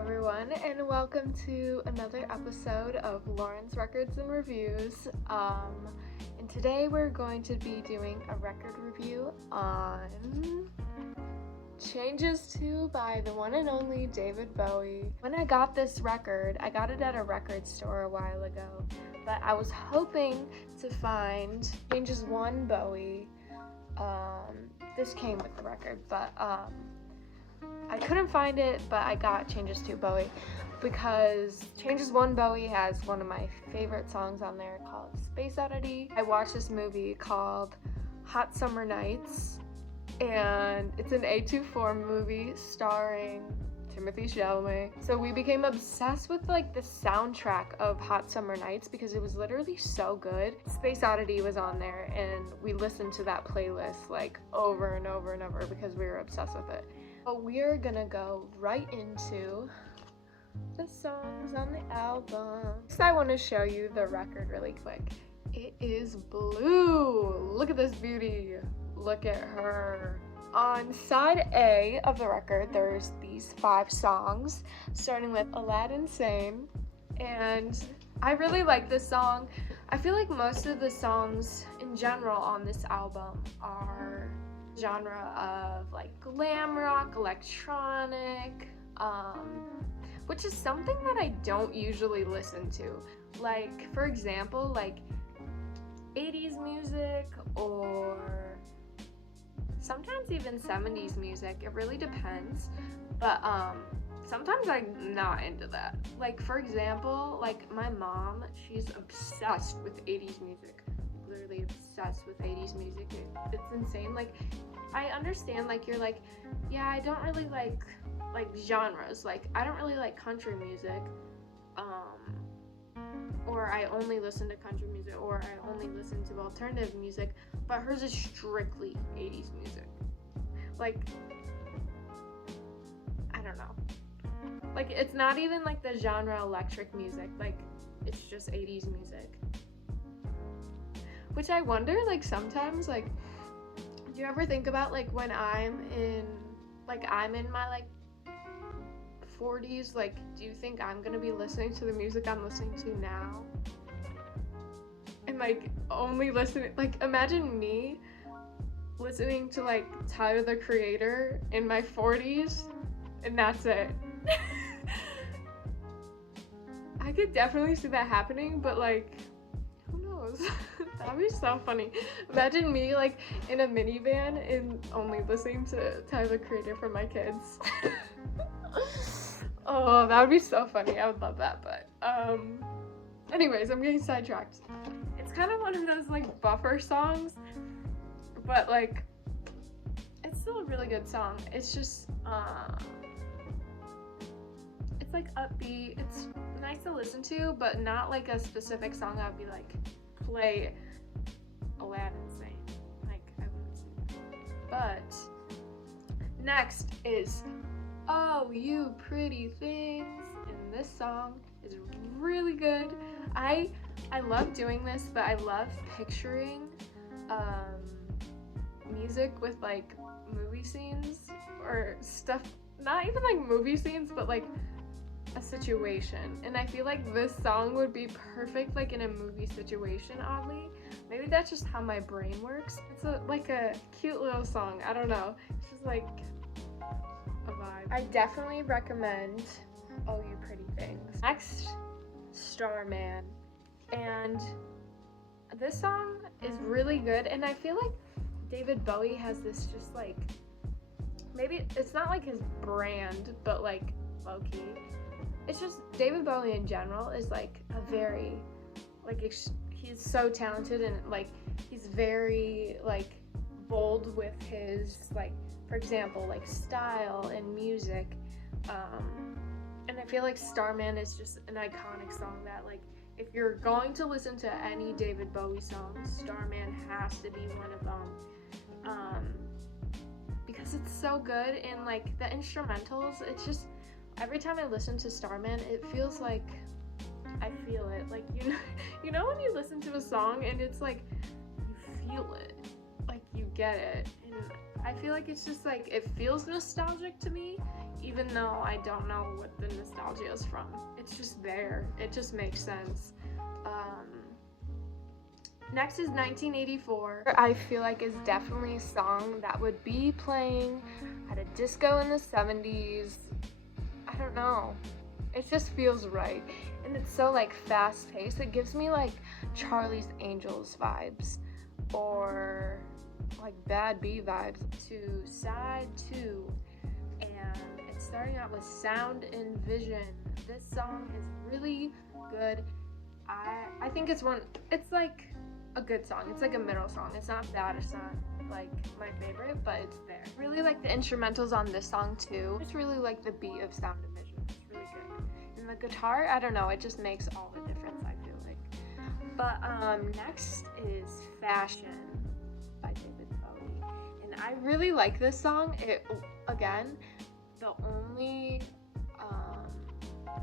everyone, and welcome to another episode of Lauren's Records and Reviews. And today we're going to be doing a record review on Changes To by the one and only David Bowie. When I got this record, I got it at a record store a while ago, but I was hoping to find Changes One Bowie. This came with the record, but I couldn't find it, but I got Changes To Bowie because Changes One Bowie has one of my favorite songs on there called Space Oddity. I watched this movie called Hot Summer Nights, and it's an A24 movie starring Timothy Chalamet. So we became obsessed with like the soundtrack of Hot Summer Nights because it was literally so good. Space Oddity was on there and we listened to that playlist like over and over and over because we were obsessed with it. But we're gonna go right into the songs on the album. Next, I want to show you the record really quick. It is blue. Look at this beauty. Look at her. On side A of the record, there's these 5 songs, starting with Aladdin Same, and I really like this song. I feel like most of the songs in general on this album are genre of like glam rock, electronic, which is something that I don't usually listen to. Like, for example, like 80s music or sometimes even 70s music. It really depends, but sometimes I'm not into that. Like, for example, like my mom, she's obsessed with 80s music, literally obsessed with 80s music. It's insane. Like, I understand, like, you're like, yeah, I don't really like genres. Like, I don't really like country music, or I only listen to country music, or I only listen to alternative music, but hers is strictly 80s music. Like, I don't know. Like, it's not even like the genre electric music, like, it's just 80s music. Which I wonder, like, sometimes, like, do you ever think about, like, when I'm in my, like, 40s, like, do you think I'm gonna be listening to the music I'm listening to now? And, like, only listening, like, imagine me listening to, like, Tyler, the Creator in my 40s, and that's it. I could definitely see that happening, but, like, who knows? That'd be so funny. Imagine me, like, in a minivan and only listening to Tyler, the Creator for my kids. Oh, that would be so funny. I would love that, but, anyways, I'm getting sidetracked. It's kind of one of those, like, buffer songs, but, like, it's still a really good song. It's just, it's, like, upbeat. It's nice to listen to, but not, like, a specific song I'd be, like, play Aladdin Same. Like, I wouldn't say that. But, next is Oh You Pretty Things, and this song is really good. I love doing this, but I love picturing music with like movie scenes or stuff, not even like movie scenes, but like a situation. And I feel like this song would be perfect like in a movie situation, oddly. Maybe that's just how my brain works. It's like a cute little song. I don't know. It's just like a vibe. I definitely recommend Oh You Pretty Things. Next, Starman. And this song is really good, and I feel like David Bowie has this just like, maybe it's not like his brand, but like low-key. It's just David Bowie in general is like a very, like, he's so talented, and like he's very like bold with his, like, for example, like style and music, and I feel like Starman is just an iconic song that, like, if you're going to listen to any David Bowie song, Starman has to be one of them, because it's so good, and like the instrumentals, it's just, every time I listen to Starman, it feels like I feel it. Like, you know when you listen to a song and it's like you feel it, like you get it, and I feel like it's just like, it feels nostalgic to me, even though I don't know what the nostalgia is from. It's just there. It just makes sense. Next is 1984. I feel like is definitely a song that would be playing at a disco in the 70s. I don't know. It just feels right. And it's so like fast paced. It gives me like Charlie's Angels vibes or like Bad Bee vibes. To side 2. And it's starting out with Sound and Vision. This song is really good. I think it's like a good song. It's like a middle song. It's not bad. It's not like my favorite, but it's there. I really like the instrumentals on this song too. I just really like the beat of Sound and Vision. It's really good. And the guitar, I don't know, it just makes all the difference, I feel like. But next is Fashion by David Bowie. And I really like this song. It, again, the only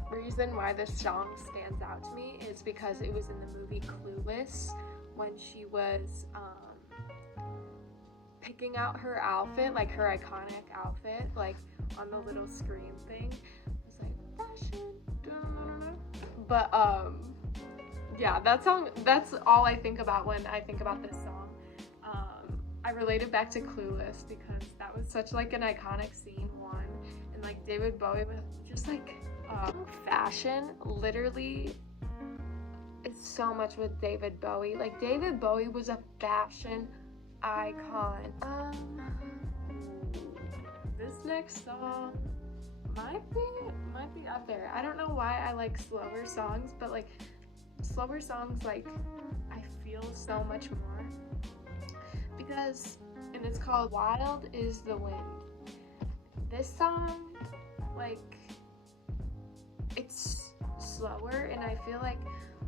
reason why this song stands out to me is because it was in the movie Clueless when she was picking out her outfit, like her iconic outfit, like on the little screen thing. It was like fashion. But yeah, that song, that's all I think about when I think about this song. I relate it back to Clueless because that was such like an iconic scene one, and like David Bowie was just like fashion literally is so much with David Bowie. Like David Bowie was a fashion icon. This next song might be up there. I don't know why I like slower songs, but like slower songs, like I feel so much more because, and it's called Wild is the Wind. This song, like, it's slower, and I feel like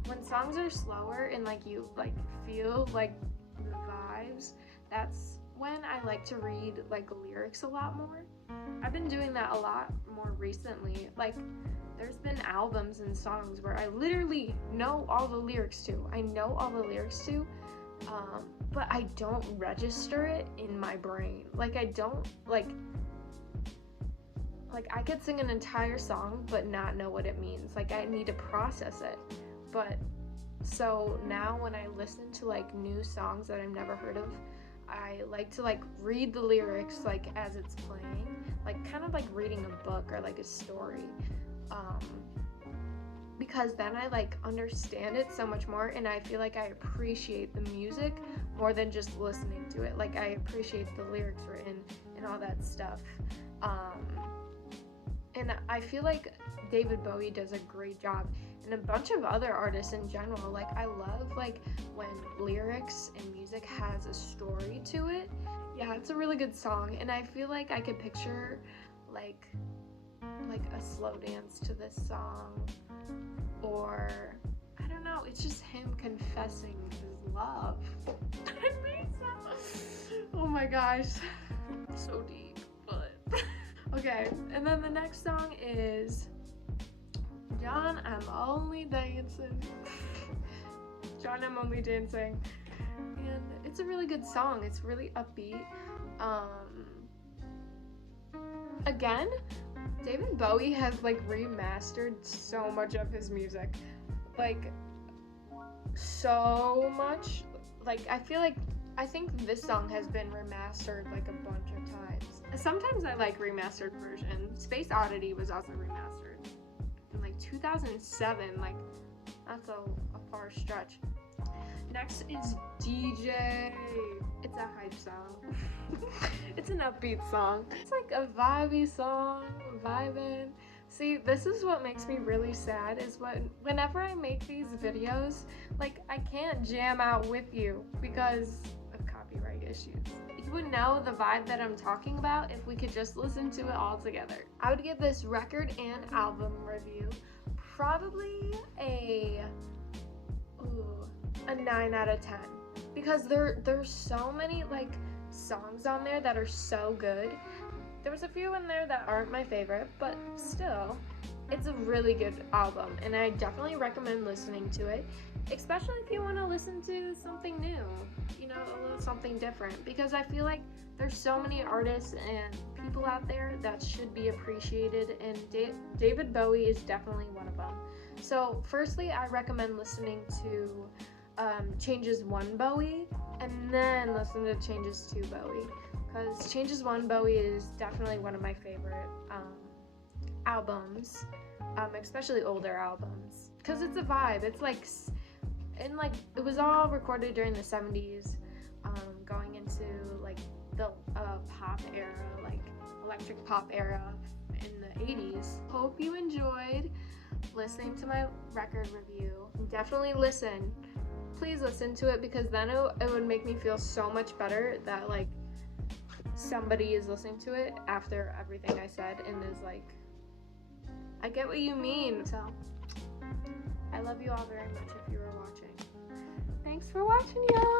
when songs are slower and like you like feel like the vibes, that's when I like to read like lyrics a lot more. I've been doing that a lot more recently. Like there's been albums and songs where I literally know all the lyrics to. But I don't register it in my brain. Like I don't like I could sing an entire song but not know what it means. Like I need to process it. But so now when I listen to like new songs that I've never heard of, I like to like read the lyrics like as it's playing, like kind of like reading a book or like a story, because then I like understand it so much more, and I feel like I appreciate the music more than just listening to it. Like I appreciate the lyrics written and all that stuff. And I feel like David Bowie does a great job, and a bunch of other artists in general. Like I love like when lyrics and music has a story to it. Yeah, it's a really good song, and I feel like I could picture like a slow dance to this song, or I don't know, it's just him confessing his love. Oh my gosh, so deep. But okay, and then the next song is John, I'm Only Dancing. John, I'm Only Dancing. And it's a really good song. It's really upbeat. Again, David Bowie has like remastered so much of his music. Like so much. Like I think this song has been remastered like a bunch of times. Sometimes I like remastered versions. Space Oddity was also remastered in like 2007. Like that's a far stretch. Next is DJ. It's a hype song. It's an upbeat song. It's like a vibey song, vibing. See, this is what makes me really sad, is whenever I make these videos, like I can't jam out with you because of copyright issues. You would know the vibe that I'm talking about if we could just listen to it all together. I would give this record and album review probably a 9 out of 10, because there's so many like songs on there that are so good. There was a few in there that aren't my favorite, but still, it's a really good album, and I definitely recommend listening to it. especially if you want to listen to something new, you know, a little something different, because I feel like there's so many artists and people out there that should be appreciated, and David Bowie is definitely one of them. So firstly, I recommend listening to Changes 1 Bowie, and then listen to Changes 2 Bowie, because Changes 1 Bowie is definitely one of my favorite albums, especially older albums, because it's a vibe. It's like, and like, it was all recorded during the 70s, going into like the pop era, like electric pop era in the 80s. Hope you enjoyed listening to my record review. Definitely listen. Please listen to it, because then it would make me feel so much better that like somebody is listening to it after everything I said and is like, I get what you mean. So I love you all very much if you were watching. Thanks for watching, y'all.